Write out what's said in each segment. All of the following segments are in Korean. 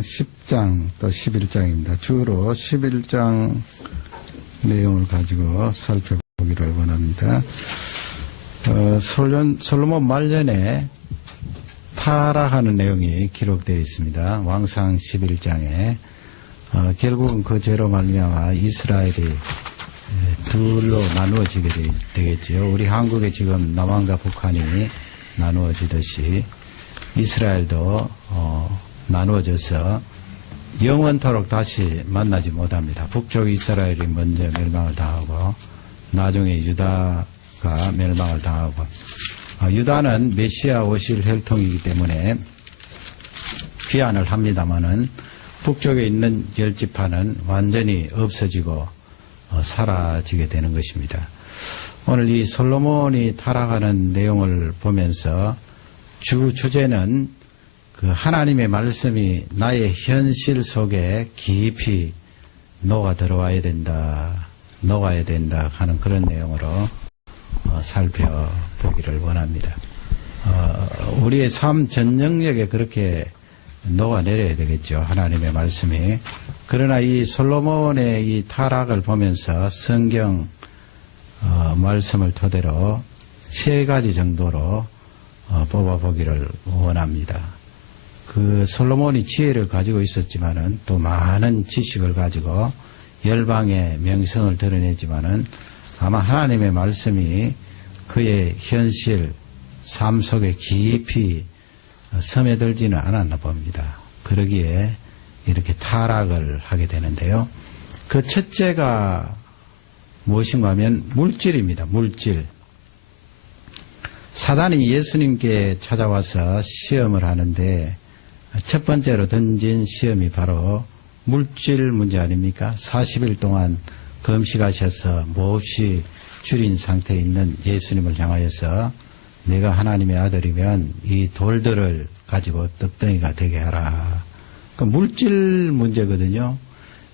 왕상 10장 또 11장입니다. 주로 11장 내용을 가지고 살펴보기를 원합니다. 솔로몬 말년에 타락하는 내용이 기록되어 있습니다. 왕상 11장에 결국은 그 죄로 말미암아 이스라엘이 둘로 나누어지게 되겠지요. 우리 한국에 지금 남한과 북한이 나누어지듯이 이스라엘도 나누어져서 영원토록 다시 만나지 못합니다. 북쪽 이스라엘이 먼저 멸망을 당하고 나중에 유다가 멸망을 당하고 유다는 메시아 오실 혈통이기 때문에 귀환을 합니다마는 북쪽에 있는 10지파는 완전히 없어지고 사라지게 되는 것입니다. 오늘 이 솔로몬이 타락하는 내용을 보면서 주제는 그 하나님의 말씀이 나의 현실 속에 깊이 녹아 들어와야 된다, 녹아야 된다 하는 그런 내용으로 살펴보기를 원합니다. 우리의 삶 전 영역에 그렇게 녹아내려야 되겠죠. 하나님의 말씀이. 그러나 이 솔로몬의 이 타락을 보면서 성경 말씀을 토대로 3가지 정도로 뽑아보기를 원합니다. 그 솔로몬이 지혜를 가지고 있었지만은 또 많은 지식을 가지고 열방의 명성을 드러내지만은 아마 하나님의 말씀이 그의 현실 삶 속에 깊이 스며들지는 않았나 봅니다. 그러기에 이렇게 타락을 하게 되는데요. 그 첫째가 무엇인가 하면 물질입니다. 물질. 사단이 예수님께 찾아와서 시험을 하는데 첫 번째로 던진 시험이 바로 물질 문제 아닙니까? 40일 동안 금식하셔서 몹시 줄인 상태에 있는 예수님을 향하여서 내가 하나님의 아들이면 이 돌들을 가지고 떡덩이가 되게 하라. 그 물질 문제거든요.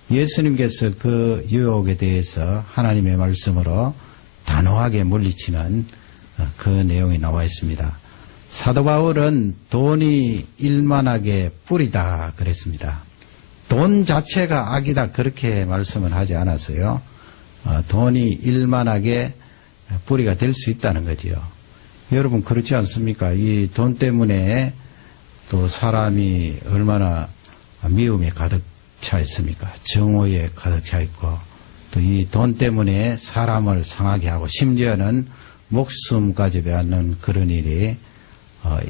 예수님께서 그 유혹에 대해서 하나님의 말씀으로 단호하게 물리치는 그 내용이 나와 있습니다. 사도 바울은 돈이 일만하게 뿌리다 그랬습니다. 돈 자체가 악이다 그렇게 말씀을 하지 않았어요. 돈이 일만하게 뿌리가 될 수 있다는 거지요. 여러분 그렇지 않습니까? 이 돈 때문에 또 사람이 얼마나 미움에 가득 차 있습니까? 정오에 가득 차 있고 또 이 돈 때문에 사람을 상하게 하고 심지어는 목숨까지 빼앗는 그런 일이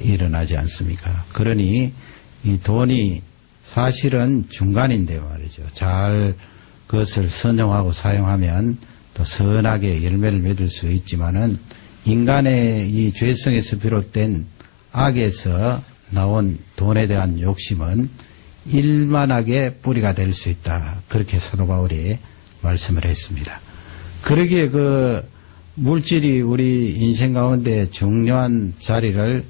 일어나지 않습니까? 그러니 이 돈이 사실은 중간인데 말이죠. 잘 그것을 선용하고 사용하면 또 선하게 열매를 맺을 수 있지만은 인간의 이 죄성에서 비롯된 악에서 나온 돈에 대한 욕심은 일만하게 뿌리가 될 수 있다. 그렇게 사도 바울이 말씀을 했습니다. 그러기에 그 물질이 우리 인생 가운데 중요한 자리를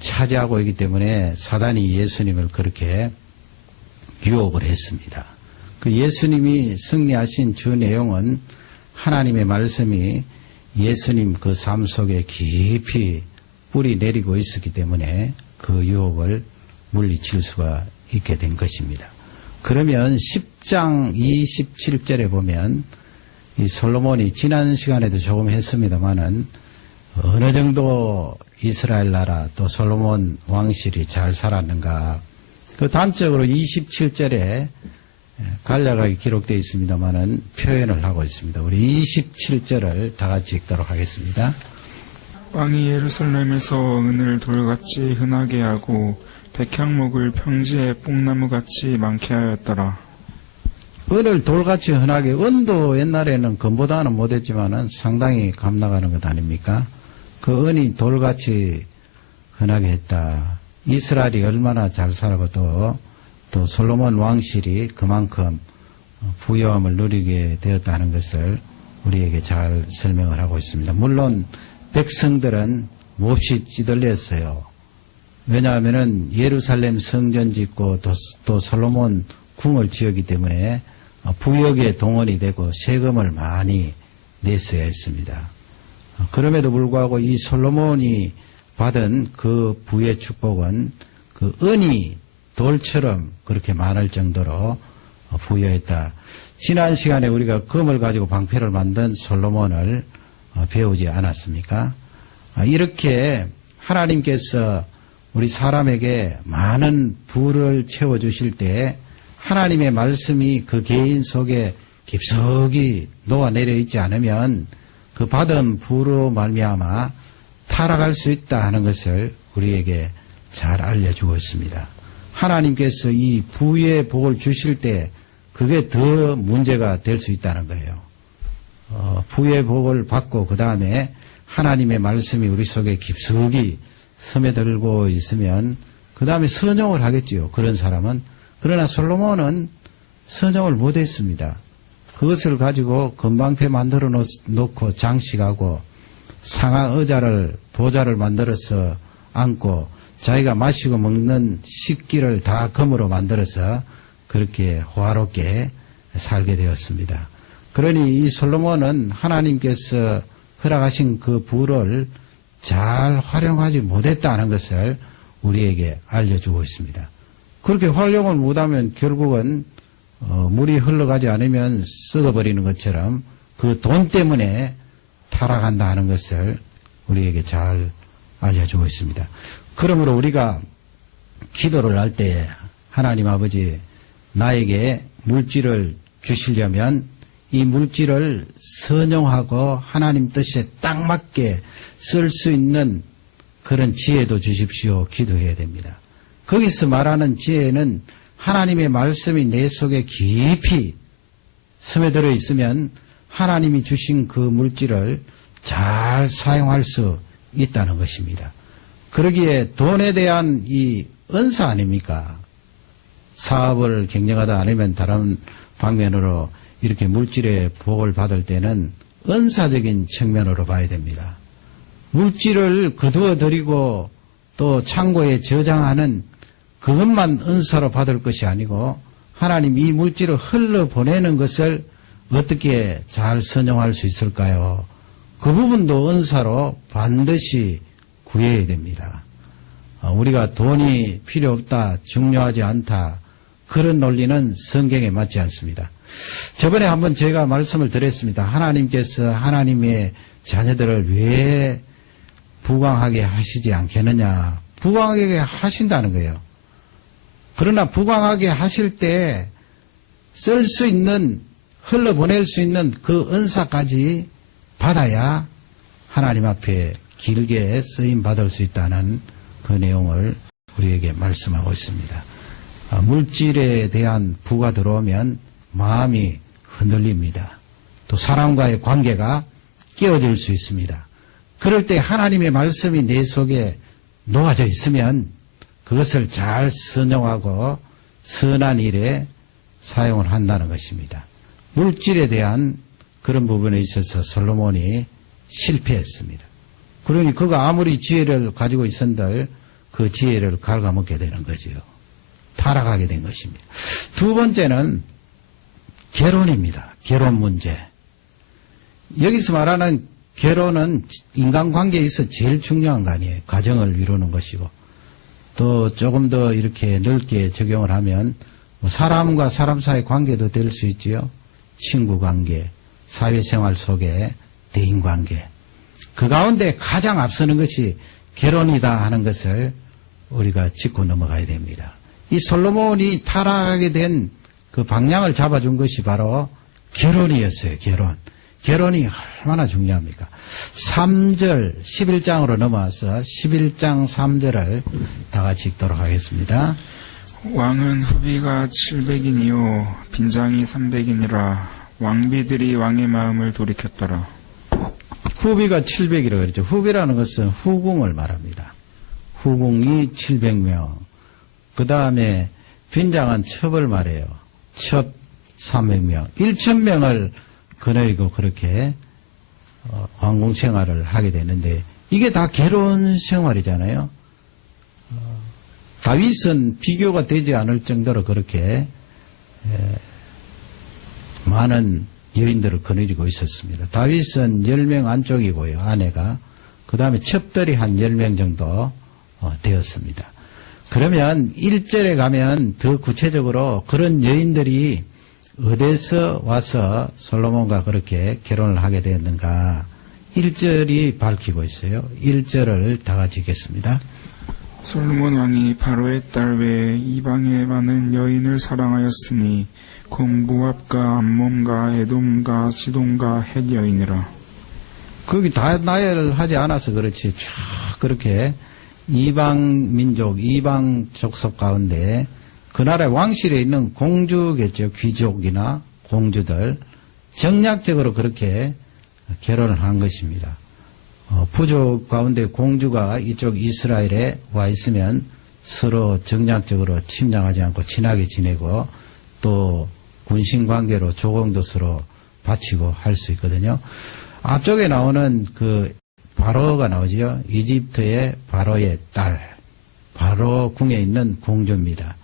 차지하고 있기 때문에 사단이 예수님을 그렇게 유혹을 했습니다. 그 예수님이 승리하신 주 내용은 하나님의 말씀이 예수님 그 삶 속에 깊이 뿌리 내리고 있었기 때문에 그 유혹을 물리칠 수가 있게 된 것입니다. 그러면 10장 27절에 보면 이 솔로몬이 지난 시간에도 조금 했습니다마는 어느 정도 이스라엘 나라 또 솔로몬 왕실이 잘 살았는가. 그 단적으로 27절에 간략하게 기록되어 있습니다마는 표현을 하고 있습니다. 우리 27절을 다 같이 읽도록 하겠습니다. 왕이 예루살렘에서 은을 돌같이 흔하게 하고 백향목을 평지에 뽕나무같이 많게 하였더라. 은을 돌같이 흔하게, 은도 옛날에는 금보다는 못했지만은 상당히 값나가는 것 아닙니까? 그 은이 돌같이 흔하게 했다. 이스라엘이 얼마나 잘 살아도 또 솔로몬 왕실이 그만큼 부유함을 누리게 되었다는 것을 우리에게 잘 설명을 하고 있습니다. 물론 백성들은 몹시 찌들렸어요. 왜냐하면은 예루살렘 성전 짓고 또 솔로몬 궁을 지었기 때문에 부역에 동원이 되고 세금을 많이 냈어야 했습니다. 그럼에도 불구하고 이 솔로몬이 받은 그 부의 축복은 그 은이 돌처럼 그렇게 많을 정도로 부여했다. 지난 시간에 우리가 금을 가지고 방패를 만든 솔로몬을 배우지 않았습니까? 이렇게 하나님께서 우리 사람에게 많은 부를 채워주실 때 하나님의 말씀이 그 개인 속에 깊숙이 녹아내려 있지 않으면 그 받은 부로 말미암아 타락할 수 있다 하는 것을 우리에게 잘 알려주고 있습니다. 하나님께서 이 부의 복을 주실 때 그게 더 문제가 될 수 있다는 거예요. 부의 복을 받고 그 다음에 하나님의 말씀이 우리 속에 깊숙이 스며들고 있으면 그 다음에 선용을 하겠지요. 그런 사람은. 그러나 솔로몬은 선용을 못했습니다. 그것을 가지고 건방패 만들어 놓고 장식하고 상하 의자를 보좌를 만들어서 앉고 자기가 마시고 먹는 식기를 다 금으로 만들어서 그렇게 호화롭게 살게 되었습니다. 그러니 이 솔로몬은 하나님께서 허락하신 그 부를 잘 활용하지 못했다는 것을 우리에게 알려주고 있습니다. 그렇게 활용을 못하면 결국은 물이 흘러가지 않으면 썩어버리는 것처럼 그 돈 때문에 타락한다 하는 것을 우리에게 잘 알려주고 있습니다. 그러므로 우리가 기도를 할 때 하나님 아버지 나에게 물질을 주시려면 이 물질을 선용하고 하나님 뜻에 딱 맞게 쓸 수 있는 그런 지혜도 주십시오. 기도해야 됩니다. 거기서 말하는 지혜는 하나님의 말씀이 내 속에 깊이 스며들어 있으면 하나님이 주신 그 물질을 잘 사용할 수 있다는 것입니다. 그러기에 돈에 대한 이 은사 아닙니까? 사업을 경영하다 아니면 다른 방면으로 이렇게 물질의 복을 받을 때는 은사적인 측면으로 봐야 됩니다. 물질을 거두어 드리고 또 창고에 저장하는 그것만 은사로 받을 것이 아니고 하나님 이 물질을 흘러보내는 것을 어떻게 잘 선용할 수 있을까요? 그 부분도 은사로 반드시 구해야 됩니다. 우리가 돈이 필요 없다, 중요하지 않다, 그런 논리는 성경에 맞지 않습니다. 저번에 한번 제가 말씀을 드렸습니다. 하나님께서 하나님의 자녀들을 왜 부강하게 하시지 않겠느냐. 부강하게 하신다는 거예요. 그러나 부강하게 하실 때 쓸 수 있는, 흘러보낼 수 있는 그 은사까지 받아야 하나님 앞에 길게 쓰임 받을 수 있다는 그 내용을 우리에게 말씀하고 있습니다. 물질에 대한 부가 들어오면 마음이 흔들립니다. 또 사람과의 관계가 깨어질 수 있습니다. 그럴 때 하나님의 말씀이 내 속에 녹아져 있으면 그것을 잘 선용하고 선한 일에 사용을 한다는 것입니다. 물질에 대한 그런 부분에 있어서 솔로몬이 실패했습니다. 그러니 그가 아무리 지혜를 가지고 있은들 그 지혜를 갉아먹게 되는 거지요. 타락하게 된 것입니다. 두 번째는 결혼입니다. 결혼 문제. 여기서 말하는 결혼은 인간관계에 있어 제일 중요한 거 아니에요. 가정을 이루는 것이고 또 조금 더 이렇게 넓게 적용을 하면 사람과 사람 사이 관계도 될 수 있지요. 친구관계, 사회생활 속의 대인관계. 그 가운데 가장 앞서는 것이 결혼이다 하는 것을 우리가 짚고 넘어가야 됩니다. 이 솔로몬이 타락하게 된 그 방향을 잡아준 것이 바로 결혼이었어요. 결혼이 얼마나 중요합니까? 3절 11장으로 넘어와서 11장 3절을 다 같이 읽도록 하겠습니다. 왕은 후비가 700인이요 빈장이 300인이라 왕비들이 왕의 마음을 돌이켰더라. 후비가 700이라고 그랬죠. 후비라는 것은 후궁을 말합니다. 후궁이 700명. 그 다음에 빈장은 첩을 말해요. 첩 300명. 1000명을 거느리고 그렇게 왕궁 생활을 하게 되는데 이게 다 결혼 생활이잖아요. 다윗은 비교가 되지 않을 정도로 그렇게 많은 여인들을 거느리고 있었습니다. 다윗은 10명 안쪽이고요. 아내가. 그 다음에 첩들이 한 10명 정도 되었습니다. 그러면 1절에 가면 더 구체적으로 그런 여인들이 어디서 와서 솔로몬과 그렇게 결혼을 하게 되었는가 1절이 밝히고 있어요. 1절을 다 같이 읽겠습니다. 솔로몬 왕이 바로의 딸 외에 이방의 많은 여인을 사랑하였으니 곧 모압과 암몬과 에돔과 시돈과 헷 여인이라. 거기 다 나열하지 않아서 그렇지 쫙 그렇게 이방 민족, 이방 족속 가운데 그 나라의 왕실에 있는 공주겠죠. 귀족이나 공주들 정략적으로 그렇게 결혼을 한 것입니다. 부족 가운데 공주가 이쪽 이스라엘에 와 있으면 서로 정략적으로 침략하지 않고 친하게 지내고 또 군신관계로 조공도 서로 바치고 할 수 있거든요. 앞쪽에 나오는 그 바로가 나오지요. 이집트의 바로의 딸, 바로 궁에 있는 공주입니다.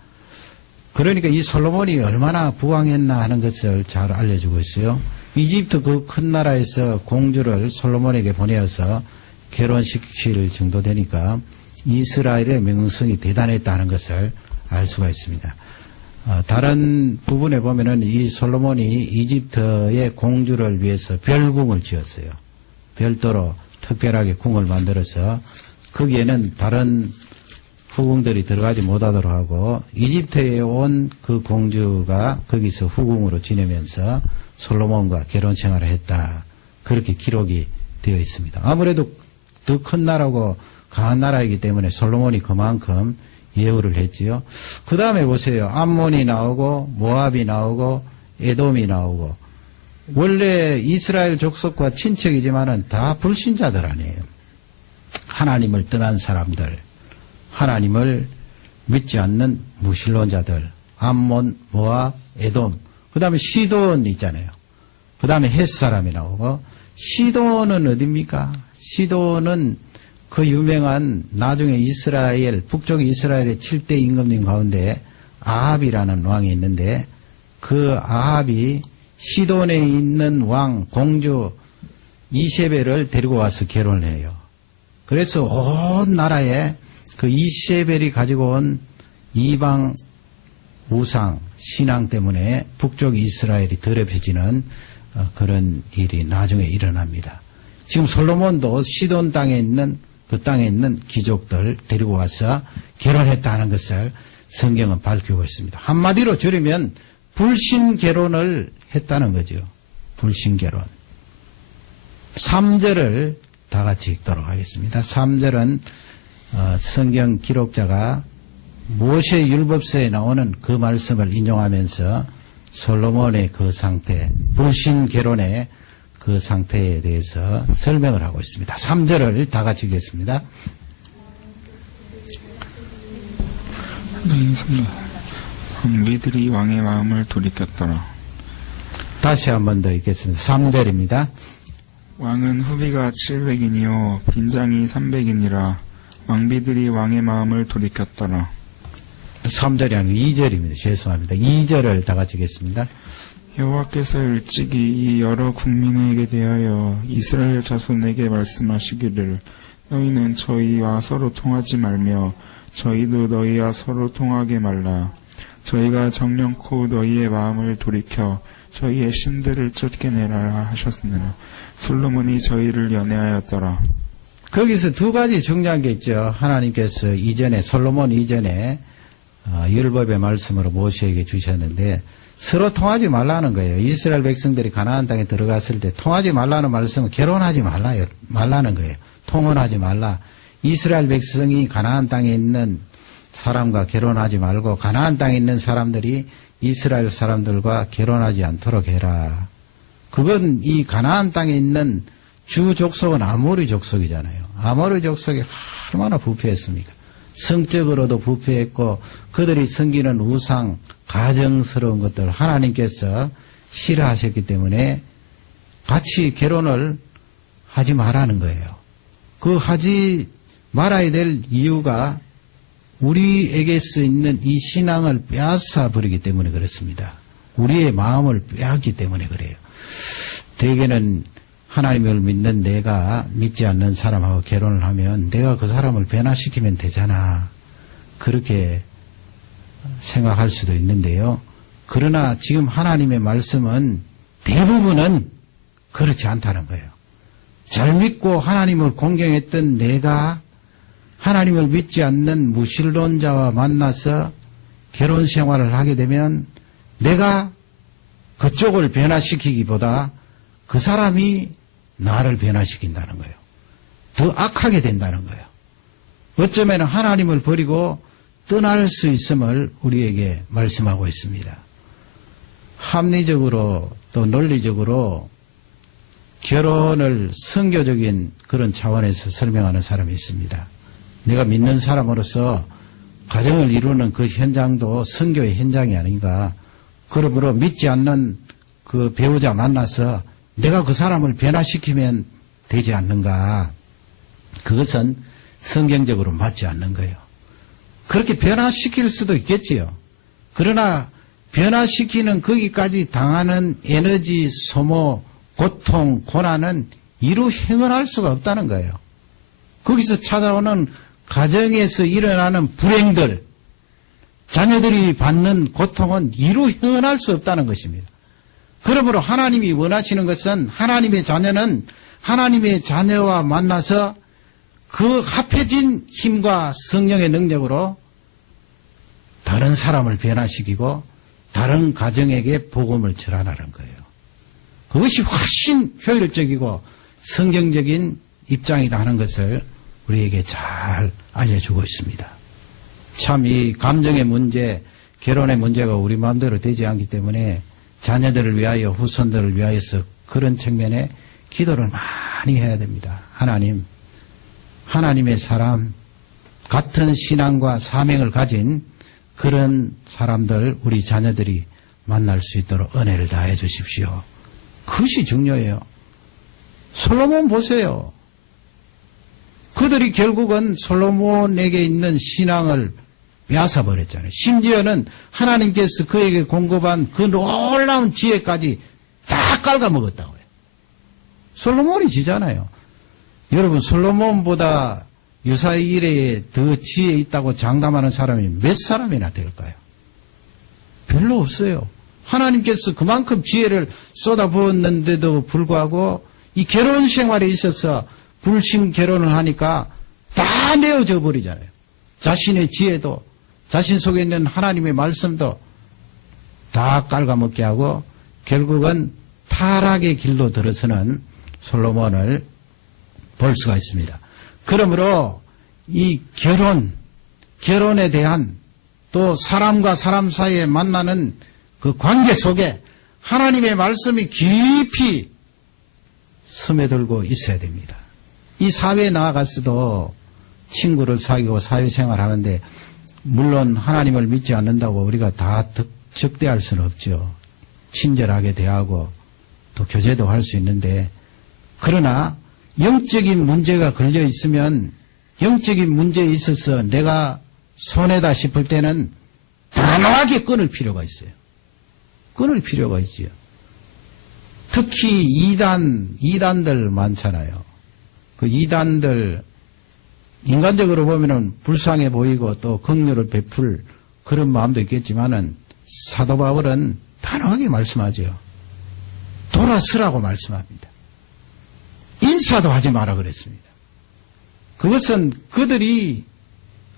그러니까 이 솔로몬이 얼마나 부강했나 하는 것을 잘 알려주고 있어요. 이집트 그 큰 나라에서 공주를 솔로몬에게 보내어서 결혼시킬 정도 되니까 이스라엘의 명성이 대단했다는 것을 알 수가 있습니다. 다른 부분에 보면은 이 솔로몬이 이집트의 공주를 위해서 별궁을 지었어요. 별도로 특별하게 궁을 만들어서 거기에는 다른 후궁들이 들어가지 못하도록 하고 이집트에 온 그 공주가 거기서 후궁으로 지내면서 솔로몬과 결혼 생활을 했다. 그렇게 기록이 되어 있습니다. 아무래도 더 큰 나라고 강한 나라이기 때문에 솔로몬이 그만큼 예우를 했지요. 그 다음에 보세요. 암몬이 나오고 모압이 나오고 에돔이 나오고 원래 이스라엘 족속과 친척이지만은 다 불신자들 아니에요. 하나님을 떠난 사람들, 하나님을 믿지 않는 무신론자들, 암몬, 모압, 에돔, 그 다음에 시돈 있잖아요. 그 다음에 헷 사람이 나오고 시돈은 어딥니까? 시돈은 그 유명한 나중에 이스라엘, 북쪽 이스라엘의 7대 임금님 가운데 아합이라는 왕이 있는데 그 아합이 시돈에 있는 왕, 공주 이세벨을 데리고 와서 결혼을 해요. 그래서 온 나라에 그 이세벨이 가지고 온 이방 우상, 신앙 때문에 북쪽 이스라엘이 더럽혀지는 그런 일이 나중에 일어납니다. 지금 솔로몬도 시돈 땅에 있는 그 땅에 있는 귀족들 데리고 와서 결혼했다는 것을 성경은 밝히고 있습니다. 한마디로 줄이면 불신 결혼을 했다는 거죠. 불신 결혼. 3절을 다 같이 읽도록 하겠습니다. 3절은 성경 기록자가 모세 율법서에 나오는 그 말씀을 인용하면서 솔로몬의 그 상태, 불신 결혼의 그 상태에 대해서 설명을 하고 있습니다. 3절을 다 같이 읽겠습니다. 왕비들이 왕의 마음을 돌이켰더라. 다시 한 번 더 읽겠습니다. 3절입니다. 왕은 후비가 700인이요 빈장이 300인이라 왕비들이 왕의 마음을 돌이켰더라. 3절이 아니고 2절입니다. 죄송합니다. 2절을 다 같이 읽겠습니다. 여호와께서 일찍이 이 여러 국민에게 대하여 이스라엘 자손에게 말씀하시기를 너희는 저희와 서로 통하지 말며 저희도 너희와 서로 통하게 말라. 저희가 정령코 너희의 마음을 돌이켜 저희의 신들을 쫓겨내라 하셨느라 솔로몬이 저희를 연애하였더라. 거기서 두 가지 중요한 게 있죠. 하나님께서 이전에 솔로몬 이전에 율법의 말씀으로 모세에게 주셨는데 서로 통하지 말라는 거예요. 이스라엘 백성들이 가나안 땅에 들어갔을 때 통하지 말라는 말씀은 결혼하지 말라는 거예요. 통혼하지 말라. 이스라엘 백성이 가나안 땅에 있는 사람과 결혼하지 말고 가나안 땅에 있는 사람들이 이스라엘 사람들과 결혼하지 않도록 해라. 그건 이 가나안 땅에 있는 주 족속은 아모리 족속이잖아요. 아모리 족속이 얼마나 부패했습니까? 성적으로도 부패했고 그들이 섬기는 우상, 가정스러운 것들 하나님께서 싫어하셨기 때문에 같이 결혼을 하지 말라는 거예요. 그 하지 말아야 될 이유가 우리에게서 있는 이 신앙을 빼앗아 버리기 때문에 그렇습니다. 우리의 마음을 빼앗기 때문에 그래요. 대개는 하나님을 믿는 내가 믿지 않는 사람하고 결혼을 하면 내가 그 사람을 변화시키면 되잖아. 그렇게 생각할 수도 있는데요. 그러나 지금 하나님의 말씀은 대부분은 그렇지 않다는 거예요. 잘 믿고 하나님을 공경했던 내가 하나님을 믿지 않는 무신론자와 만나서 결혼 생활을 하게 되면 내가 그쪽을 변화시키기보다 그 사람이 나를 변화시킨다는 거예요. 더 악하게 된다는 거예요. 어쩌면 하나님을 버리고 떠날 수 있음을 우리에게 말씀하고 있습니다. 합리적으로 또 논리적으로 결혼을 선교적인 그런 차원에서 설명하는 사람이 있습니다. 내가 믿는 사람으로서 가정을 이루는 그 현장도 선교의 현장이 아닌가. 그러므로 믿지 않는 그 배우자 만나서 내가 그 사람을 변화시키면 되지 않는가. 그것은 성경적으로 맞지 않는 거예요. 그렇게 변화시킬 수도 있겠지요. 그러나 변화시키는 거기까지 당하는 에너지 소모, 고통, 고난은 이루 행언할 수가 없다는 거예요. 거기서 찾아오는 가정에서 일어나는 불행들, 자녀들이 받는 고통은 이루 행언할 수 없다는 것입니다. 그러므로 하나님이 원하시는 것은 하나님의 자녀는 하나님의 자녀와 만나서 그 합해진 힘과 성령의 능력으로 다른 사람을 변화시키고 다른 가정에게 복음을 전하라는 거예요. 그것이 훨씬 효율적이고 성경적인 입장이다 하는 것을 우리에게 잘 알려주고 있습니다. 참 이 감정의 문제, 결혼의 문제가 우리 마음대로 되지 않기 때문에 자녀들을 위하여 후손들을 위하여서 그런 측면에 기도를 많이 해야 됩니다. 하나님의 사람, 같은 신앙과 사명을 가진 그런 사람들, 우리 자녀들이 만날 수 있도록 은혜를 다해 주십시오. 그것이 중요해요. 솔로몬 보세요. 그들이 결국은 솔로몬에게 있는 신앙을 빼앗아버렸잖아요. 심지어는 하나님께서 그에게 공급한 그 놀라운 지혜까지 다 깔아먹었다고요. 솔로몬이 지잖아요. 여러분, 솔로몬보다 유사의 이래에 더 지혜 있다고 장담하는 사람이 몇 사람이나 될까요? 별로 없어요. 하나님께서 그만큼 지혜를 쏟아부었는데도 불구하고 이 결혼 생활에 있어서 불신 결혼을 하니까 다 내어져 버리잖아요. 자신의 지혜도, 자신 속에 있는 하나님의 말씀도 다 깔아먹게 하고 결국은 타락의 길로 들어서는 솔로몬을 볼 수가 있습니다. 그러므로 이 결혼에 대한 또 사람과 사람 사이에 만나는 그 관계 속에 하나님의 말씀이 깊이 스며들고 있어야 됩니다. 이 사회에 나아갔어도 친구를 사귀고 사회생활 하는데 물론 하나님을 믿지 않는다고 우리가 다 적대할 수는 없죠. 친절하게 대하고 또 교제도 할 수 있는데 그러나 영적인 문제가 걸려 있으면 영적인 문제에 있어서 내가 손해다 싶을 때는 단호하게 끊을 필요가 있어요. 끊을 필요가 있지요. 특히 이단들 많잖아요. 그 이단들 인간적으로 보면은 불쌍해 보이고 또 긍휼을 베풀 그런 마음도 있겠지만은 사도 바울은 단호하게 말씀하죠. 돌아서라고 말씀합니다. 인사도 하지 마라 그랬습니다. 그것은 그들이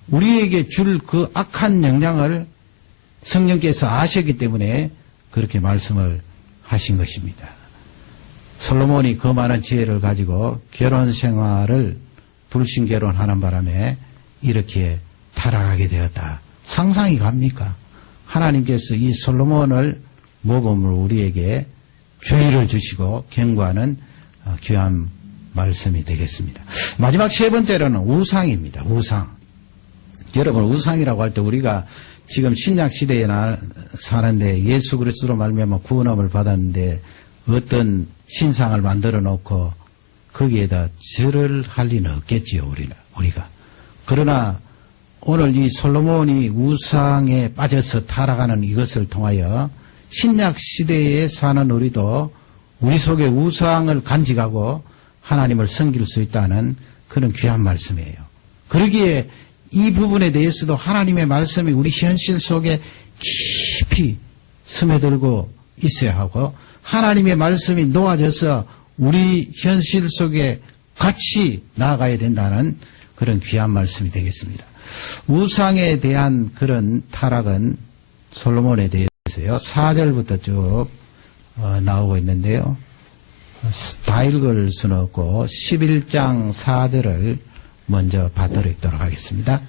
우리에게 줄 그 악한 영향을 성령께서 아셨기 때문에 그렇게 말씀을 하신 것입니다. 솔로몬이 그 많은 지혜를 가지고 결혼 생활을 불신 결혼하는 바람에 이렇게 타락하게 되었다. 상상이 갑니까? 하나님께서 이 솔로몬을 모범으로 우리에게 주의를 주시고 경고하는 귀한 말씀이 되겠습니다. 마지막 세 번째로는 우상입니다. 우상. 여러분, 우상이라고 할 때 우리가 지금 신약 시대에 사는데 예수 그리스도로 말미암아 구원함을 받았는데 어떤 신상을 만들어 놓고 거기에다 절을 할 리는 없겠지요, 우리가. 그러나 오늘 이 솔로몬이 우상에 빠져서 타락하는 이것을 통하여 신약 시대에 사는 우리도 우리 속에 우상을 간직하고 하나님을 섬길 수 있다는 그런 귀한 말씀이에요. 그러기에 이 부분에 대해서도 하나님의 말씀이 우리 현실 속에 깊이 스며들고 있어야 하고 하나님의 말씀이 놓아져서 우리 현실 속에 같이 나아가야 된다는 그런 귀한 말씀이 되겠습니다. 우상에 대한 그런 타락은 솔로몬에 대해서요. 4절부터 쭉 나오고 있는데요. 다 읽을 수는 없고 11장 4절을 먼저 받도록 읽도록 하겠습니다.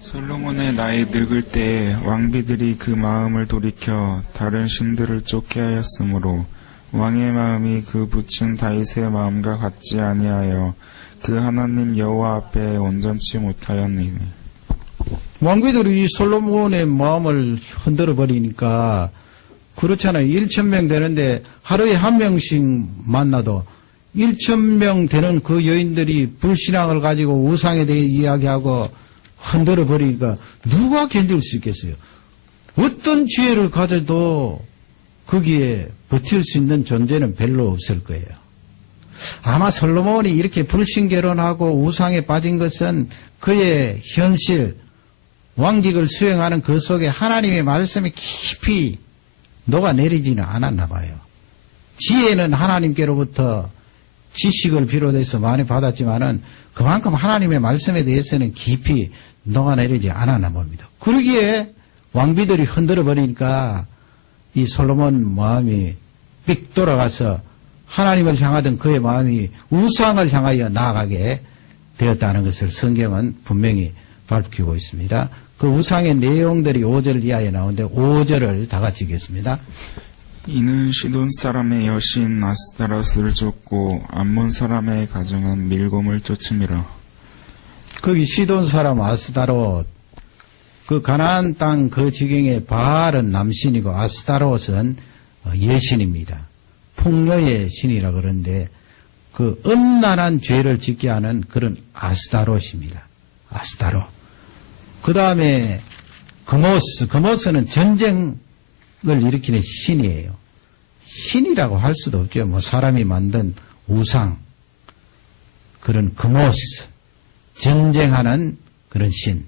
솔로몬의 나이 늙을 때 왕비들이 그 마음을 돌이켜 다른 신들을 쫓게 하였으므로 왕의 마음이 그 부친 다윗의 마음과 같지 아니하여 그 하나님 여호와 앞에 온전치 못하였느니. 왕비들이 이 솔로몬의 마음을 흔들어 버리니까 그렇잖아요. 1,000명 되는데 하루에 한 명씩 만나도 1,000명 되는 그 여인들이 불신앙을 가지고 우상에 대해 이야기하고 흔들어 버리니까 누가 견딜 수 있겠어요? 어떤 지혜를 가져도 거기에 버틸 수 있는 존재는 별로 없을 거예요. 아마 솔로몬이 이렇게 불신결혼하고 우상에 빠진 것은 그의 현실, 왕직을 수행하는 그 속에 하나님의 말씀이 깊이 녹아내리지는 않았나 봐요. 지혜는 하나님께로부터 지식을 비롯해서 많이 받았지만은 그만큼 하나님의 말씀에 대해서는 깊이 녹아내리지 않았나 봅니다. 그러기에 왕비들이 흔들어 버리니까 이 솔로몬 마음이 삑 돌아가서 하나님을 향하던 그의 마음이 우상을 향하여 나아가게 되었다는 것을 성경은 분명히 밝히고 있습니다. 그 우상의 내용들이 5절 이하에 나오는데 5절을 다 같이 읽겠습니다. 이는 시돈 사람의 여신 아스타로스를 쫓고 암몬 사람의 가정한 밀곰을 쫓음이라. 거기 시돈 사람 아스타롯, 그 가나안 땅 그 지경의 바알은 남신이고 아스타롯은 여신입니다. 풍요의 신이라 그러는데 그 음란한 죄를 짓게 하는 그런 아스타롯입니다. 아스타롯. 그 다음에 그모스는 전쟁을 일으키는 신이에요. 신이라고 할 수도 없죠. 뭐 사람이 만든 우상, 그런 그모스, 전쟁하는 그런 신.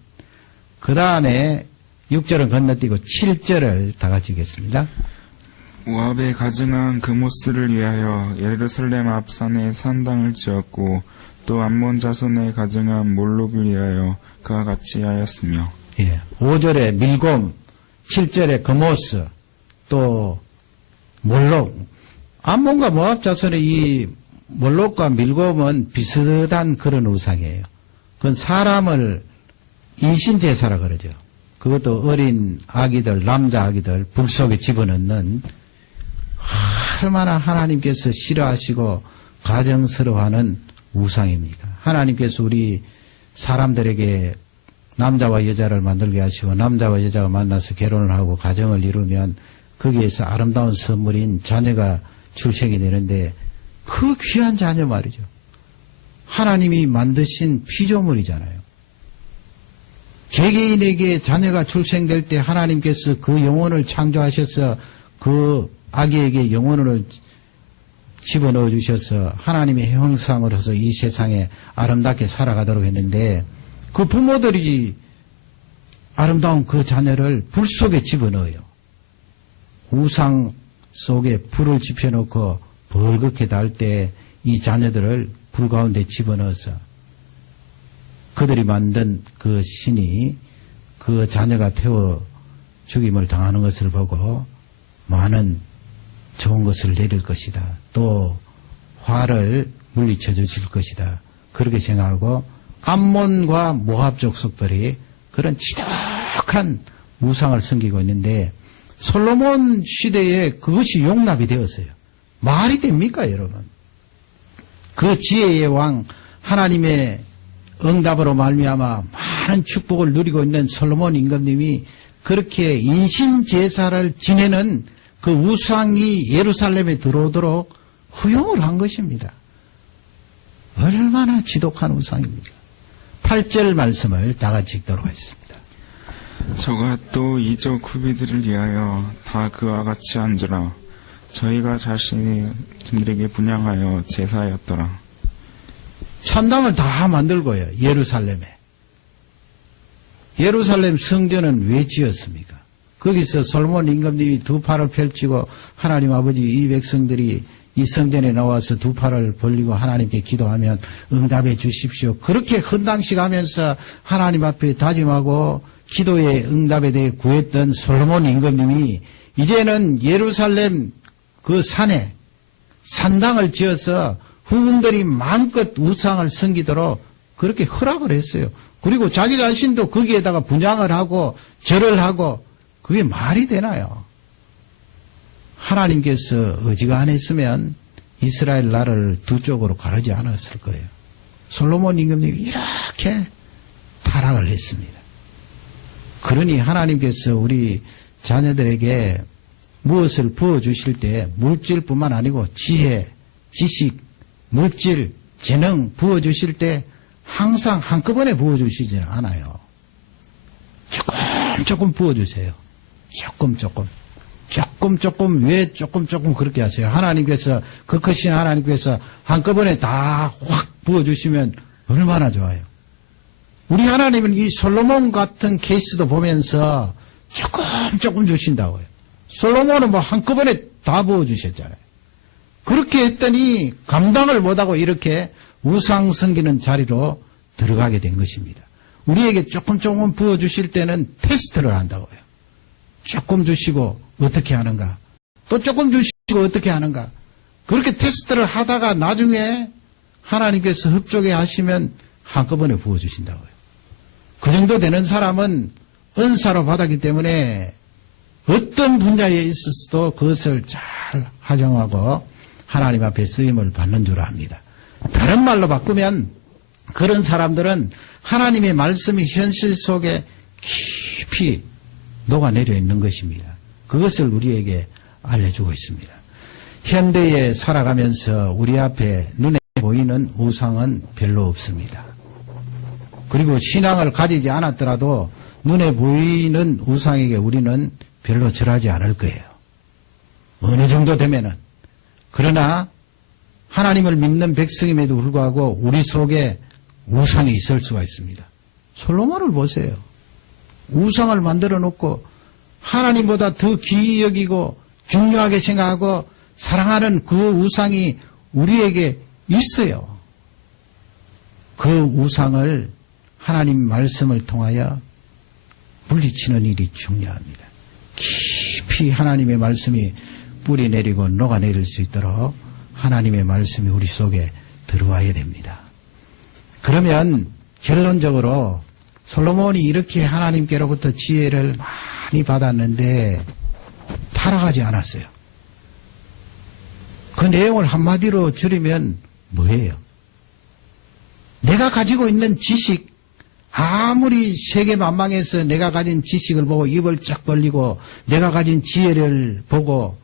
그 다음에 6절은 건너뛰고 7절을 다 같이 읽겠습니다. 모압에 가증한 그모스를 위하여 예루살렘 앞산에 산당을 지었고 또 암몬 자손에 가증한 몰록을 위하여 그와 같이 하였으며. 예, 5절에 밀곰, 7절에 그모스, 또 몰록. 암몬과 모압 자손의 이 몰록과 밀곰은 비슷한 그런 우상이에요. 그건 사람을 인신제사라 그러죠. 그것도 어린 아기들, 남자 아기들 불 속에 집어넣는 얼마나 하나님께서 싫어하시고 가정스러워하는 우상입니까? 하나님께서 우리 사람들에게 남자와 여자를 만들게 하시고 남자와 여자가 만나서 결혼을 하고 가정을 이루면 거기에서 아름다운 선물인 자녀가 출생이 되는데 그 귀한 자녀 말이죠. 하나님이 만드신 피조물이잖아요. 개개인에게 자녀가 출생될 때 하나님께서 그 영혼을 창조하셔서 그 아기에게 영혼을 집어넣어 주셔서 하나님의 형상으로서 이 세상에 아름답게 살아가도록 했는데 그 부모들이 아름다운 그 자녀를 불 속에 집어넣어요. 우상 속에 불을 지펴놓고 벌겋게 달 때 이 자녀들을 불 가운데 집어넣어서 그들이 만든 그 신이 그 자녀가 태워 죽임을 당하는 것을 보고 많은 좋은 것을 내릴 것이다. 또 화를 물리쳐 주실 것이다. 그렇게 생각하고 암몬과 모압 족속들이 그런 지독한 우상을 섬기고 있는데 솔로몬 시대에 그것이 용납이 되었어요. 말이 됩니까, 여러분? 그 지혜의 왕 하나님의 응답으로 말미암아 많은 축복을 누리고 있는 솔로몬 임금님이 그렇게 인신 제사를 지내는 그 우상이 예루살렘에 들어오도록 허용을 한 것입니다. 얼마나 지독한 우상입니까? 8절 말씀을 다 같이 읽도록 하겠습니다. 저가 또 이적 후비들을 위하여 다 그와 같이 한지라. 저희가 자신들에게 분양하여 제사하였더라. 산당을 다 만들고요. 예루살렘에. 예루살렘 성전은 왜 지었습니까? 거기서 솔로몬 임금님이 두 팔을 펼치고 하나님 아버지 이 백성들이 이 성전에 나와서 두 팔을 벌리고 하나님께 기도하면 응답해 주십시오. 그렇게 헌당식 하면서 하나님 앞에 다짐하고 기도의 응답에 대해 구했던 솔로몬 임금님이 이제는 예루살렘 그 산에 산당을 지어서 후궁들이 마음껏 우상을 섬기도록 그렇게 허락을 했어요. 그리고 자기 자신도 거기에다가 분향을 하고 절을 하고 그게 말이 되나요? 하나님께서 의지가 안 했으면 이스라엘 나라를 두 쪽으로 가르지 않았을 거예요. 솔로몬 임금님이 이렇게 타락을 했습니다. 그러니 하나님께서 우리 자녀들에게 무엇을 부어주실 때 물질뿐만 아니고 지혜, 지식, 물질, 재능 부어주실 때 항상 한꺼번에 부어주시지는 않아요. 조금 부어주세요. 조금 왜 조금 그렇게 하세요? 하나님께서 그 크신 하나님께서 한꺼번에 다 확 부어주시면 얼마나 좋아요. 우리 하나님은 이 솔로몬 같은 케이스도 보면서 조금 주신다고요. 솔로몬은 뭐 한꺼번에 다 부어주셨잖아요. 그렇게 했더니 감당을 못하고 이렇게 우상 섬기는 자리로 들어가게 된 것입니다. 우리에게 조금 부어주실 때는 테스트를 한다고요. 조금 주시고 어떻게 하는가? 또 조금 주시고 어떻게 하는가? 그렇게 테스트를 하다가 나중에 하나님께서 흡족해 하시면 한꺼번에 부어주신다고요. 그 정도 되는 사람은 은사로 받았기 때문에 어떤 분야에 있어서도 그것을 잘 활용하고 하나님 앞에 쓰임을 받는 줄 압니다. 다른 말로 바꾸면 그런 사람들은 하나님의 말씀이 현실 속에 깊이 녹아내려 있는 것입니다. 그것을 우리에게 알려주고 있습니다. 현대에 살아가면서 우리 앞에 눈에 보이는 우상은 별로 없습니다. 그리고 신앙을 가지지 않았더라도 눈에 보이는 우상에게 우리는 별로 절하지 않을 거예요. 어느 정도 되면은. 그러나 하나님을 믿는 백성임에도 불구하고 우리 속에 우상이 있을 수가 있습니다. 솔로몬을 보세요. 우상을 만들어 놓고 하나님보다 더 귀히 여기고 중요하게 생각하고 사랑하는 그 우상이 우리에게 있어요. 그 우상을 하나님 말씀을 통하여 물리치는 일이 중요합니다. 깊이 하나님의 말씀이 뿌리 내리고 녹아내릴 수 있도록 하나님의 말씀이 우리 속에 들어와야 됩니다. 그러면 결론적으로 솔로몬이 이렇게 하나님께로부터 지혜를 많이 받았는데 타락하지 않았어요. 그 내용을 한마디로 줄이면 뭐예요? 내가 가지고 있는 지식, 아무리 세계 만방에서 내가 가진 지식을 보고 입을 쫙 벌리고 내가 가진 지혜를 보고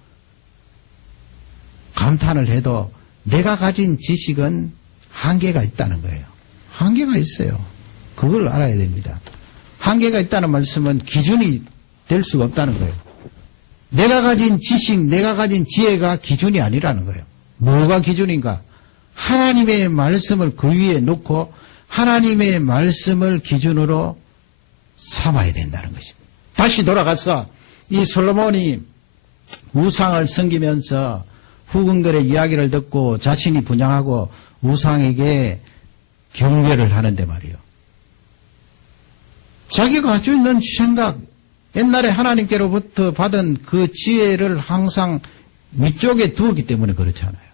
감탄을 해도 내가 가진 지식은 한계가 있다는 거예요. 한계가 있어요. 그걸 알아야 됩니다. 한계가 있다는 말씀은 기준이 될 수가 없다는 거예요. 내가 가진 지식, 내가 가진 지혜가 기준이 아니라는 거예요. 뭐가 기준인가? 하나님의 말씀을 그 위에 놓고 하나님의 말씀을 기준으로 삼아야 된다는 것입니다. 다시 돌아가서 이 솔로몬이 우상을 섬기면서 후궁들의 이야기를 듣고 자신이 분향하고 우상에게 경배를 하는데 말이요. 자기가 가지고 있는 생각, 옛날에 하나님께로부터 받은 그 지혜를 항상 위쪽에 두었기 때문에 그렇잖아요.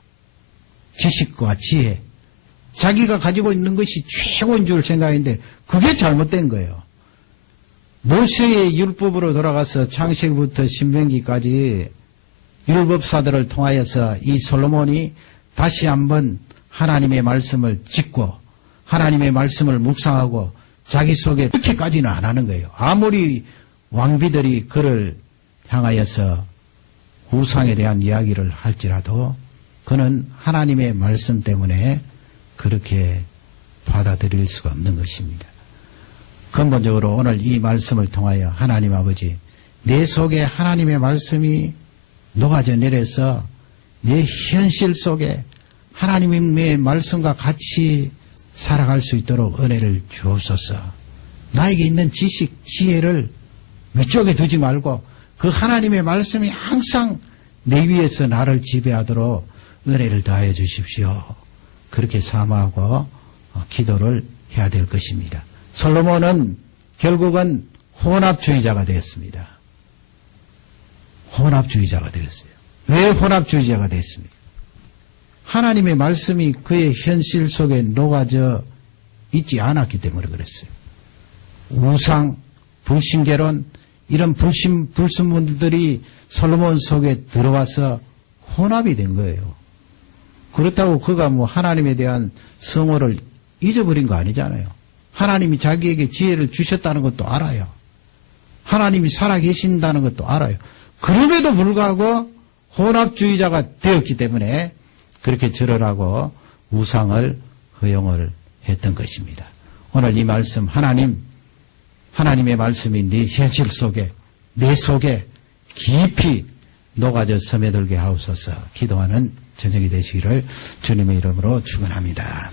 지식과 지혜. 자기가 가지고 있는 것이 최고인 줄 생각했는데 그게 잘못된 거예요. 모세의 율법으로 돌아가서 창세기부터 신명기까지 율법사들을 통하여서 이 솔로몬이 다시 한번 하나님의 말씀을 짓고 하나님의 말씀을 묵상하고 자기 속에 그렇게까지는 안 하는 거예요. 아무리 왕비들이 그를 향하여서 우상에 대한 이야기를 할지라도 그는 하나님의 말씀 때문에 그렇게 받아들일 수가 없는 것입니다. 근본적으로 오늘 이 말씀을 통하여 하나님 아버지 내 속에 하나님의 말씀이 녹아져 내려서 내 현실 속에 하나님의 말씀과 같이 살아갈 수 있도록 은혜를 주옵소서. 나에게 있는 지식, 지혜를 위쪽에 두지 말고 그 하나님의 말씀이 항상 내 위에서 나를 지배하도록 은혜를 더하여 주십시오. 그렇게 사모하고 기도를 해야 될 것입니다. 솔로몬은 결국은 혼합주의자가 되었습니다. 혼합주의자가 되었어요. 왜 혼합주의자가 됐습니까? 하나님의 말씀이 그의 현실 속에 녹아져 있지 않았기 때문에 그랬어요. 우상, 불신개론, 이런 불신문들이 솔로몬 속에 들어와서 혼합이 된 거예요. 그렇다고 그가 뭐 하나님에 대한 성호를 잊어버린 거 아니잖아요. 하나님이 자기에게 지혜를 주셨다는 것도 알아요. 하나님이 살아계신다는 것도 알아요. 그럼에도 불구하고 혼합주의자가 되었기 때문에 그렇게 절을 우상을 허용을 했던 것입니다. 오늘 이 말씀 하나님의 말씀이 네 현실 속에 내 속에 깊이 녹아져 스며들게 하옵소서. 기도하는 저녁이 되시기를 주님의 이름으로 축원합니다.